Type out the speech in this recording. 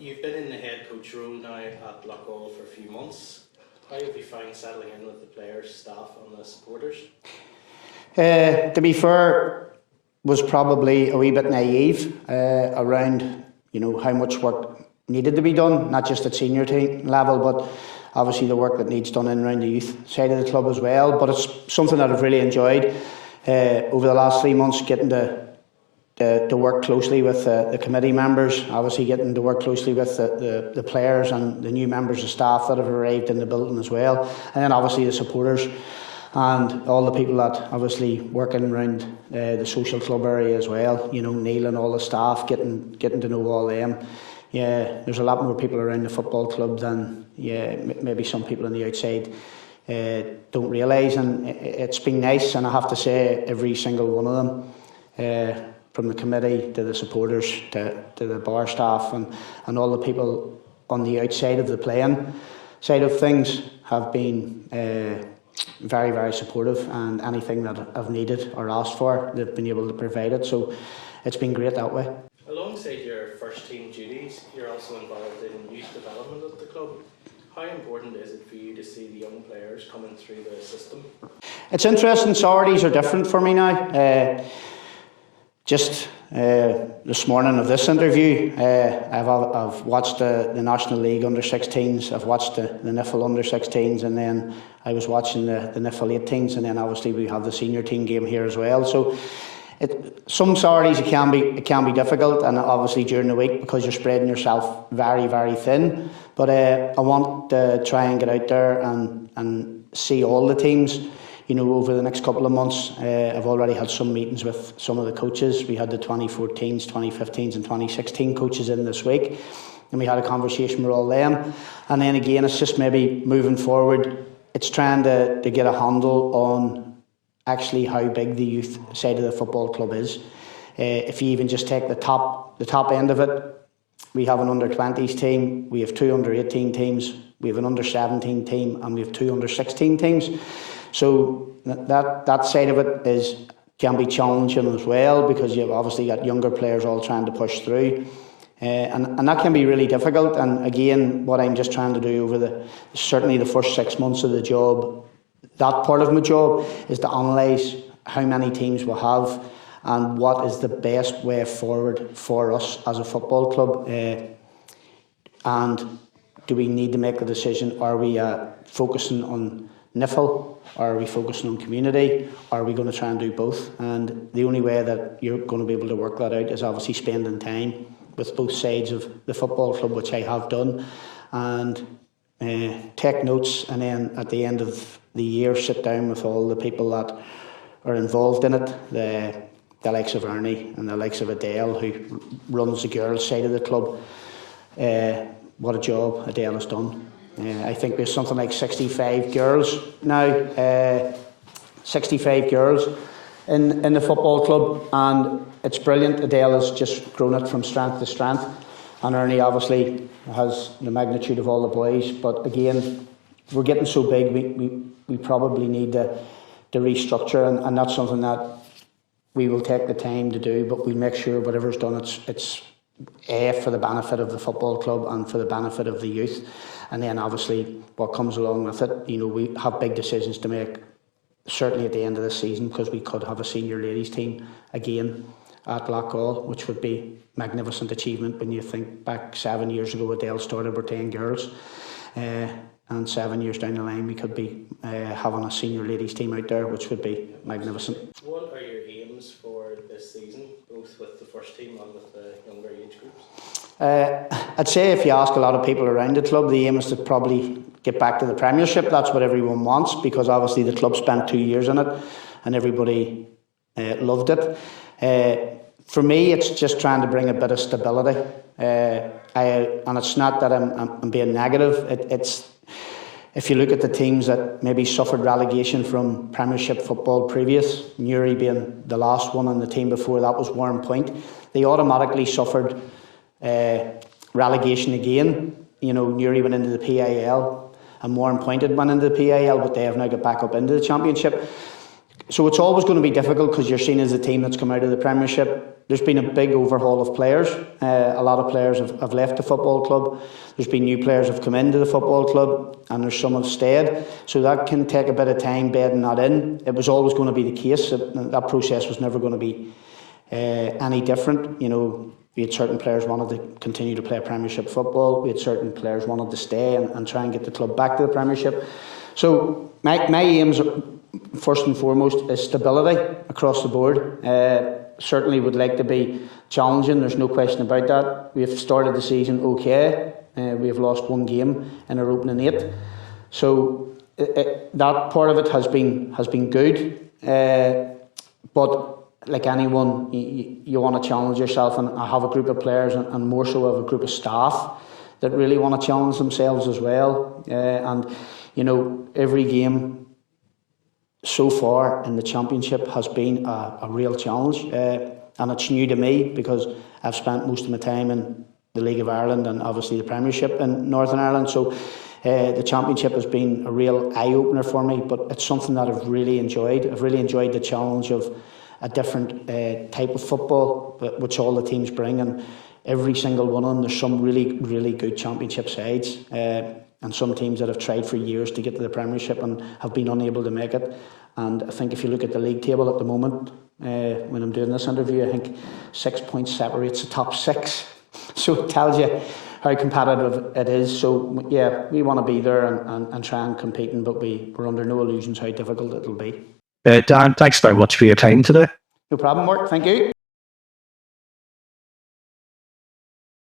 you've been in the head coach role now at Loughgall for a few months. How have you found settling in with the players, staff and the supporters? To be fair, was probably a wee bit naive around how much work needed to be done, not just at senior team level, but obviously the work that needs done in around the youth side of the club as well. But it's something that I've really enjoyed over the last 3 months, getting to work closely with the committee members, obviously getting to work closely with the players and the new members of staff that have arrived in the building as well, and then obviously the supporters and all the people that obviously working around the social club area as well. Neil and all the staff, getting to know all them. Yeah, there's a lot more people around the football club than maybe some people on the outside don't realise, and it's been nice. And I have to say, every single one of them, from the committee to the supporters to the bar staff and all the people on the outside of the playing side of things, have been very, very supportive, and anything that I've needed or asked for, they've been able to provide it. So it's been great that way. Alongside your first team duties, you're also involved in youth development at the club. How important is it for you to see the young players coming through the system? It's interesting. Sororities are different for me now. Just this morning of this interview, I've watched the National League under-16s, I've watched the NIFL under-16s, and then I was watching the NIFL 18s, and then obviously we have the senior team game here as well. So some sororities it can be difficult, and obviously during the week, because you're spreading yourself very, very thin. But I want to try and get out there and see all the teams. Over the next couple of months, I've already had some meetings with some of the coaches. We had the 2014s, 2015s and 2016 coaches in this week, and we had a conversation with all them. And then again, it's just maybe moving forward, it's trying to get a handle on actually how big the youth side of the football club is. If you even just take the top end of it, we have an under-20s team, we have 2 under-18 teams, we have an under-17 team, and we have 2 under-16 teams. So that side of it can be challenging as well, because you've obviously got younger players all trying to push through, and that can be really difficult. And again, what I'm just trying to do over certainly the first 6 months of the job, that part of my job, is to analyse how many teams we have and what is the best way forward for us as a football club. And do we need to make a decision? Are we focusing on NIFL? Are we focusing on community? Are we going to try and do both? And the only way that you're going to be able to work that out is obviously spending time with both sides of the football club, which I have done, and take notes, and then at the end of the year sit down with all the people that are involved in it, the likes of Ernie and the likes of Adele, who runs the girls' side of the club. What a job Adele has done. I think there's something like 65 girls now, 65 girls in the football club, and it's brilliant. Adele has just grown it from strength to strength, and Ernie obviously has the magnitude of all the boys. But again, we're getting so big, we probably need to restructure, and that's something that we will take the time to do, but we'll make sure whatever's done, it's for the benefit of the football club and for the benefit of the youth. And then obviously what comes along with it, we have big decisions to make, certainly at the end of the season, because we could have a senior ladies team again at Loughgall, which would be magnificent achievement when you think back 7 years ago Adele started with 10 girls. And 7 years down the line we could be having a senior ladies team out there, which would be magnificent. What are your aims for this season, both with the first team and with the younger age groups? I'd say if you ask a lot of people around the club, the aim is to probably get back to the Premiership. That's what everyone wants, because obviously the club spent 2 years in it and everybody loved it. For me, it's just trying to bring a bit of stability. And it's not that I'm being negative. It's if you look at the teams that maybe suffered relegation from Premiership football previous, Newry being the last one, and the team before that was Warren Point, they automatically suffered relegation again. Newry went into the PIL and Warren Point had went into the PIL, but they have now got back up into the Championship. So it's always going to be difficult, because you're seen as a team that's come out of the Premiership. there's been a big overhaul of players. A lot of players have left the football club. There's been new players have come into the football club, and there's some have stayed. So that can take a bit of time bedding that in. It was always going to be the case. That process was never going to be any different. You know, we had certain players wanted to continue to play Premiership football. We had certain players wanted to stay and try and get the club back to the Premiership. So my aims, first and foremost, is stability across the board. Certainly would like to be challenging, there's no question about that. We've started the season okay. We have lost one game in our opening 8. So that part of it has been good. But like anyone, you want to challenge yourself, and I have a group of players, and more so have a group of staff that really want to challenge themselves as well. And you know, every game so far in the Championship has been a real challenge, and it's new to me because I've spent most of my time in the League of Ireland and obviously the Premiership in Northern Ireland. So the Championship has been a real eye-opener for me, but it's something that I've really enjoyed. I've really enjoyed the challenge of a different type of football, which all the teams bring, and every single one of them, there's some really, really good Championship sides, and some teams that have tried for years to get to the Premiership and have been unable to make it. And I think if you look at the league table at the moment, when I'm doing this interview, I think 6 points separates the top 6. So it tells you how competitive it is. So yeah, we want to be there and try and compete, but we're under no illusions how difficult it'll be. Dan, thanks very much for your time today. No problem, Mark. Thank you.